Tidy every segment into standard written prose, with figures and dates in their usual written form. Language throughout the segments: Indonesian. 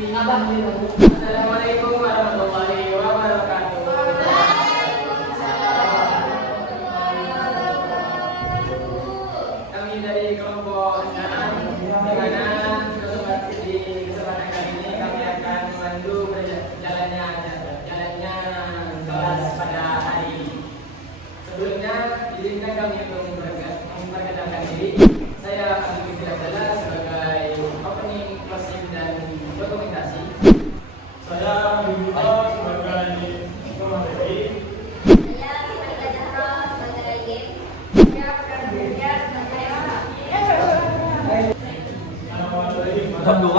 Assalamualaikum warahmatullahi wabarakatuh. Kami dari kelompok 6, di mana di kesempatan kali ini kami akan memandu jalannya kelas pada hari ini. Sebelumnya, izinkan kami untuk memperkenalkan diri. Saya akan berbicara sebagai opening, closing, dan dokumentasi. Saya Bimbo sebagai pemateri. Saya Marika Zahra sebagai game. Saya Pramudia sebagai Tahun 2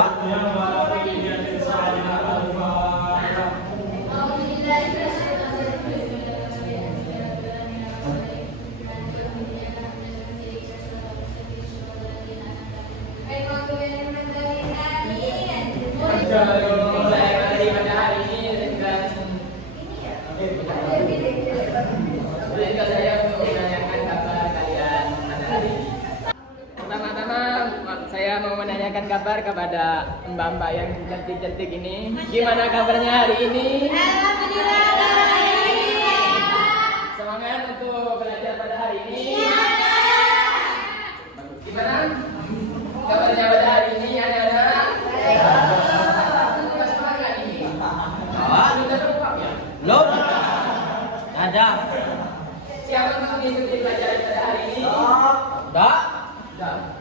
Saya mau menanyakan kabar kepada mbak-mbak yang cantik-cantik ini. Gimana kabarnya hari ini? Alhamdulillah baik. Semangat untuk belajar pada hari ini. Gimana kabarnya pada hari ini, anak-anak? Semangat ini. Sudah terkuat ya? Belum ada. Siapa yang mengikuti pelajaran pada hari ini? Dah. Sudah.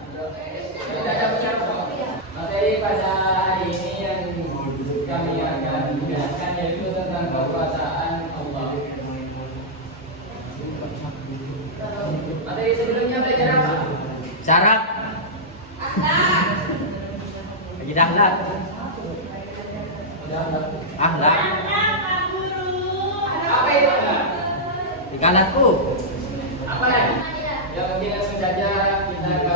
Tidak ada penyampaian. Materi pada hari ini yang kami akan jelaskan yaitu tentang kekuasaan Allah. Materi sebelumnya belajar apa? Syarat. Lagi dah lah. Ahlak. Apa itu akhlak? Dikalatku. Apa lagi? Ya mungkin langsung saja kita ke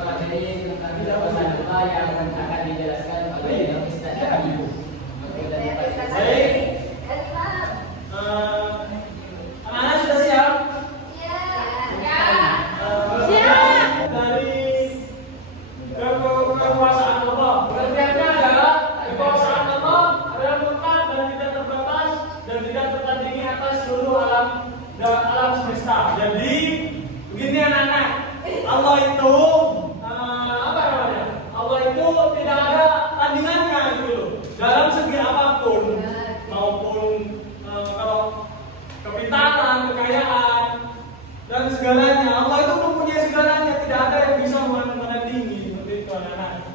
materi tentang kekuasaan Allah yang akan dijelaskan oleh Ustaz Habib. Baik. Anak-anak sudah siap? Dari kekuasaan Allah. Pengertiannya adalah kekuasaan Allah adalah mutlak dan tidak terbatas dan tidak tertandingi atas seluruh alam dan alam semesta. Jadi begini anak-anak, Allah itu apa namanya? Allah itu tidak ada tandingannya gitu loh. Dalam segi apapun, maupun kalau kepintaran, kekayaan dan segalanya, Allah itu mempunyai segalanya. Tidak ada yang bisa menandingi seperti itu anak-anak.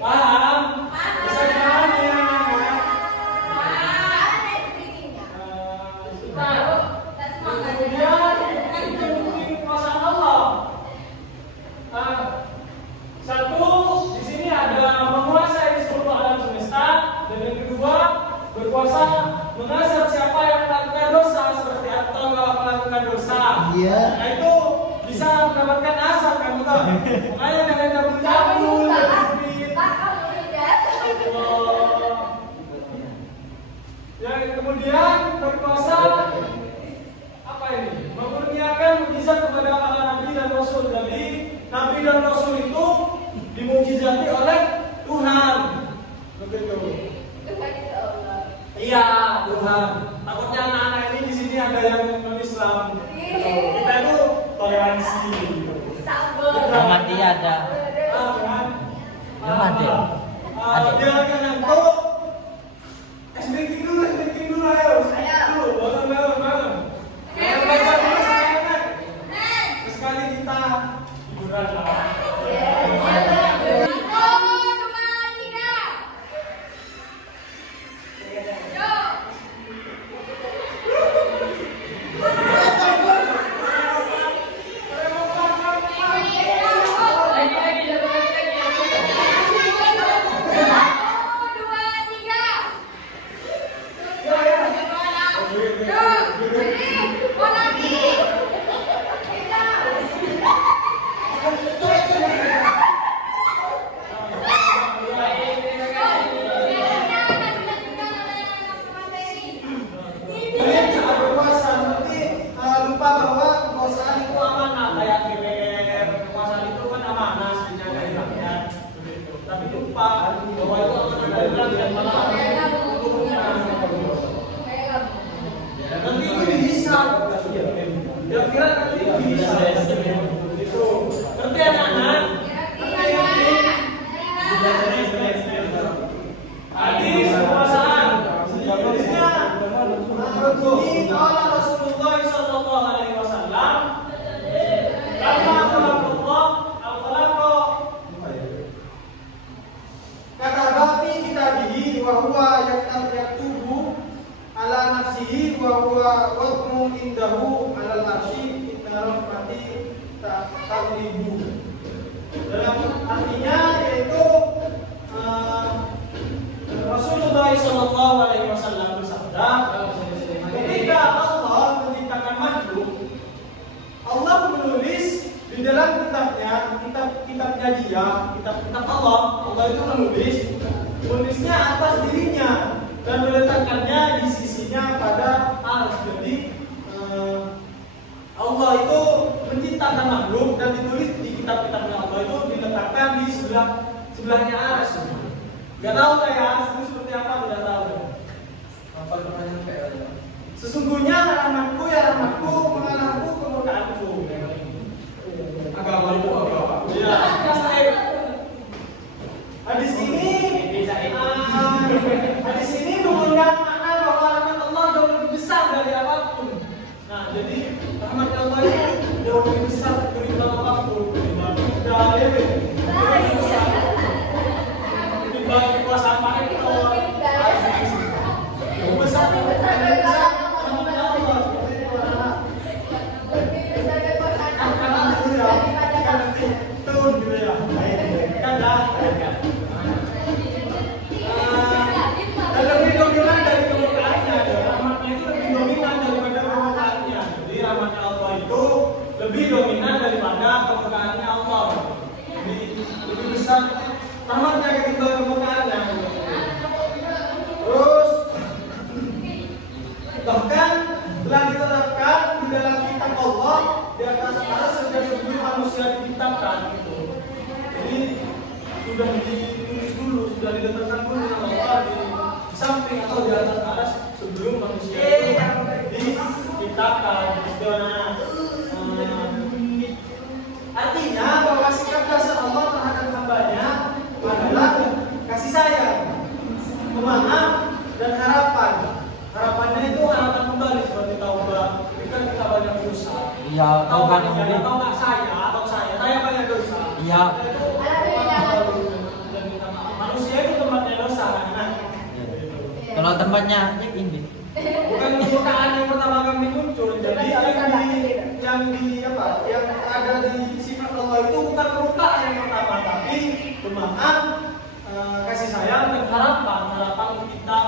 Paham? Bisa dipahami ya anak-anak? Kemudian itu bukti kekuasaan Allah. Satu, di sini ada menguasai seluruh alam semesta, dan yang kedua berkuasa mengazab siapa yang melakukan dosa seperti atau melakukan dosa. Iya. Nah itu bisa mendapatkan azab kan betul. Makanya kalian tak boleh cabul, yang kemudian berkuasa apa ini? Memurniakan mukjizat kepada para nabi dan rasul. Jadi nabi dan rasul itu dimukjizati oleh Tuhan. Begitu. Iya, Tuhan. Takutnya anak-anak ini di sini ada yang non-Islam. Kita itu toleransi. Muhammad dia ada. Muhammad dia. Dia akan ngantuk. SBK dulu ayo. Dulu, bangun. Baik-baik dulu semangat. Sekali kita hiburan lah. Lagi. Hadis kekuasaan. Hadisnya ini qala Rasulullah sallallahu alaihi wasallam, "Kama khalaqallah al-khalaqa Kataba fi kitabihi wa huwa yaktubu ala nafsihi wa huwa wadmu indahu ala al-arsy inna rahmati taqribu." Dalam artinya yaitu Rasulullah sallallahu alaihi wasallam bersabda, ketika Allah menciptakan makhluk, Allah menulis di dalam kitabnya dia, kitab Allah itu menulisnya atas dirinya dan meletakkannya di sisinya pada arsy. Jadi Allah itu menciptakan makhluk dan ditulis di kitab-kitabnya Allah itu diletakkan di sebelahnya arsy. Gak tahu saya arsy itu seperti apa, tidak tahu. Apa namanya kayak Sesungguhnya rahmatku ya rahmatku, mengalahku kemurkaanku. agama itu agama. Ya, hadis ini mengundang makna bahwa rahmat Allah jauh lebih besar dari apapun. Nah, jadi rahmat Allah itu jauh lebih besar dari apapun. Dibanding kekuasaan makhluk jauh besar dari rahmat Allah. Dan lebih dominan dari kemurkaannya, rahmatnya itu lebih dominan daripada kemurkaannya. Jadi rahmatnya Allah itu lebih dominan daripada kemurkaannya Allah. Lebih besar rahmatnya ketimbang kemurkaannya. Terus bahkan telah ditetapkan di dalam kitab Allah di atas sejak sebelum manusia diciptakan gitu. Jadi sudah ditulis dulu, sudah diletakkan dulu nama Allah di samping atau di atas atas sebelum manusia diciptakan. Artinya bahwa sikap dasar Allah terhadap hambanya adalah kasih sayang, pemaaf dan harapan. Harapannya itu harapan kembali seperti taubat. Ketika kita banyak dosa. Iya, taubat ini. Atau nggak saya banyak dosa. Iya. Manusia itu tempatnya dosa, kan? Kalau tempatnya ini. Bukan kemurkaan yang pertama kali muncul. Jadi yang ada di sifat Allah itu bukan kemurkaan yang pertama, tapi pemaaf, kasih sayang dan harapan kita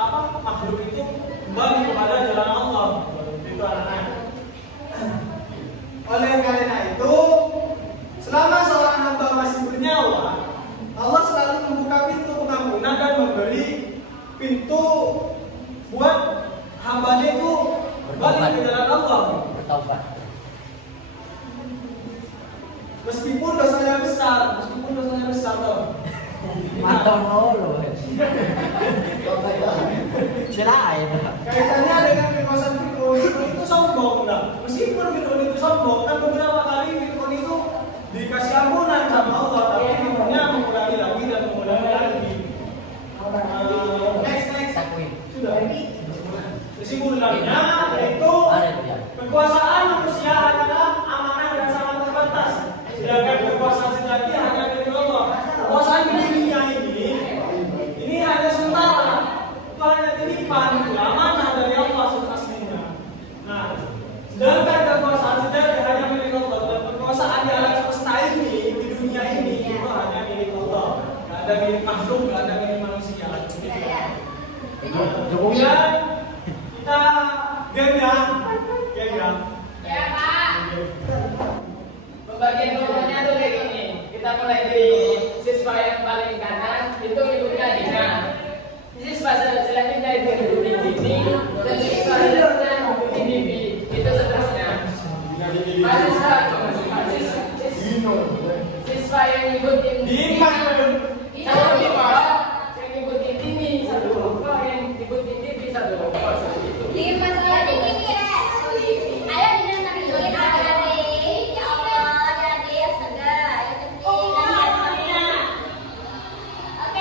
makhluk itu kembali kepada jalan Allah. Itu anaknya. Oleh karena itu, selama seorang hamba masih bernyawa, Allah selalu membuka pintu pengampunan dan memberi pintu buat hambanya itu balik ke jalan Allah. Bertaubat. Meskipun dosanya besar toh. Mantap nolo. Selain. Kaitannya dengan kekuasaan Fir'aun itu sombong, enggak? Meskipun Fir'aun itu sombong, kan beberapa kali Fir'aun itu dikasih ampunan sama Allah, tapi Fir'aunnya mengulangi lagi dan mengulangi lagi. Next. Sudah. Kesimpulannya yaitu kekuasaan manusia adalah amanah dan sangat terbatas. Sedangkan kekuasaan sejati hanya milik Allah. Kekuasaan di dunia ini hanya sementara. Itu hanya titipan, amanah dari Allah aslinya. Nah, sedangkan kekuasaan sejati hanya milik Allah dan kekuasaan di alam semesta ini, di dunia ini itu hanya milik Allah. Tidak ada milik makhluk, tidak ada milik manusia. Kemudian kita game ya. Ya, Pak. Pembagian kelompoknya tuh kayak gini. Kita mulai dari siswa yang paling kanan itu hidupnya Dina. Siswa selanjutnya itu hidupnya Dini dan siswa selanjutnya hidupnya Bibi. Itu seterusnya. Siswa yang ngikutin satu kelompok, yang ngikutin Dini satu kelompok, yang ngikutin Bibi satu kelompok. Seperti itu. Di masalah ini ayo dengan Nabi Zorin adik-adik. Ya Allah, adik-adik astaga. Ayo cepet. Oke,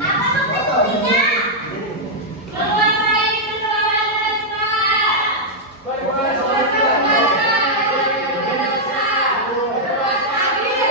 Apa maksudnya? Menguasai kedua bahasa. Berkuasa bahasa. Berkuasa adil.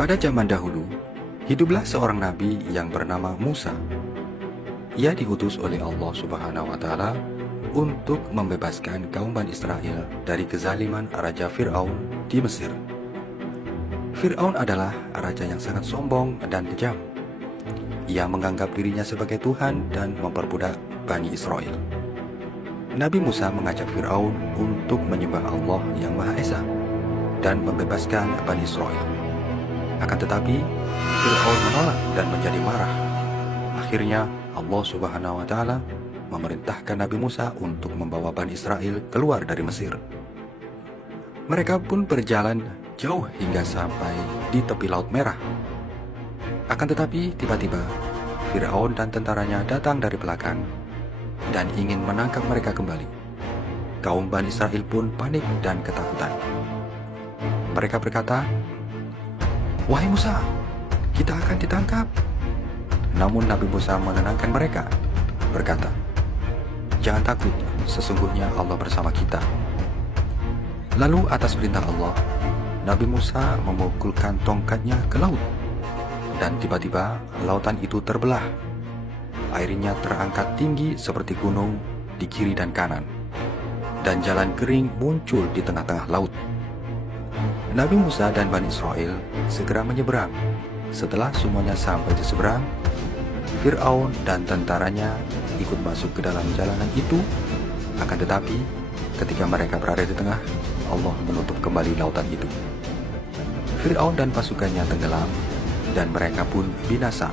Pada zaman dahulu, hiduplah seorang nabi yang bernama Musa. Ia diutus oleh Allah Subhanahu wa taala untuk membebaskan kaum Bani Israel dari kezaliman Raja Fir'aun di Mesir. Fir'aun adalah raja yang sangat sombong dan kejam. Ia menganggap dirinya sebagai Tuhan dan memperbudak Bani Israel. Nabi Musa mengajak Fir'aun untuk menyembah Allah yang Maha Esa dan membebaskan Bani Israel. Akan tetapi, Fir'aun menolak dan menjadi marah. Akhirnya, Allah Subhanahu wa taala memerintahkan Nabi Musa untuk membawa Bani Israel keluar dari Mesir. Mereka pun berjalan jauh hingga sampai di tepi Laut Merah. Akan tetapi, tiba-tiba Fir'aun dan tentaranya datang dari belakang dan ingin menangkap mereka kembali. Kaum Bani Israel pun panik dan ketakutan. Mereka berkata, "Wahai Musa, kita akan ditangkap." Namun Nabi Musa menenangkan mereka, berkata, "Jangan takut, sesungguhnya Allah bersama kita." Lalu atas perintah Allah, Nabi Musa memukulkan tongkatnya ke laut. Dan tiba-tiba lautan itu terbelah. Airnya terangkat tinggi seperti gunung di kiri dan kanan. Dan jalan kering muncul di tengah-tengah laut. Nabi Musa dan Bani Israel segera menyeberang. Setelah semuanya sampai di seberang, Fir'aun dan tentaranya ikut masuk ke dalam jalanan itu. Akan tetapi, ketika mereka berada di tengah, Allah menutup kembali lautan itu. Fir'aun dan pasukannya tenggelam, dan mereka pun binasa.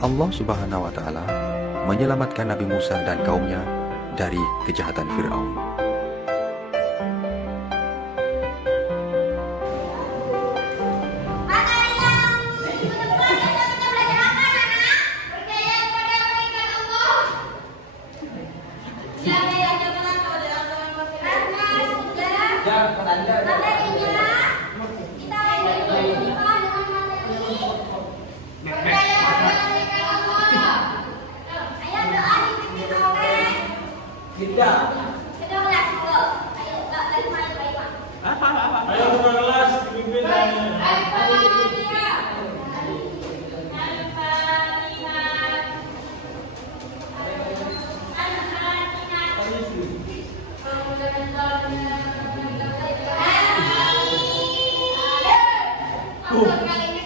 Allah Subhanahu wa taala menyelamatkan Nabi Musa dan kaumnya dari kejahatan Fir'aun. Ayo buka kelas, dipimpin Untuk kali ini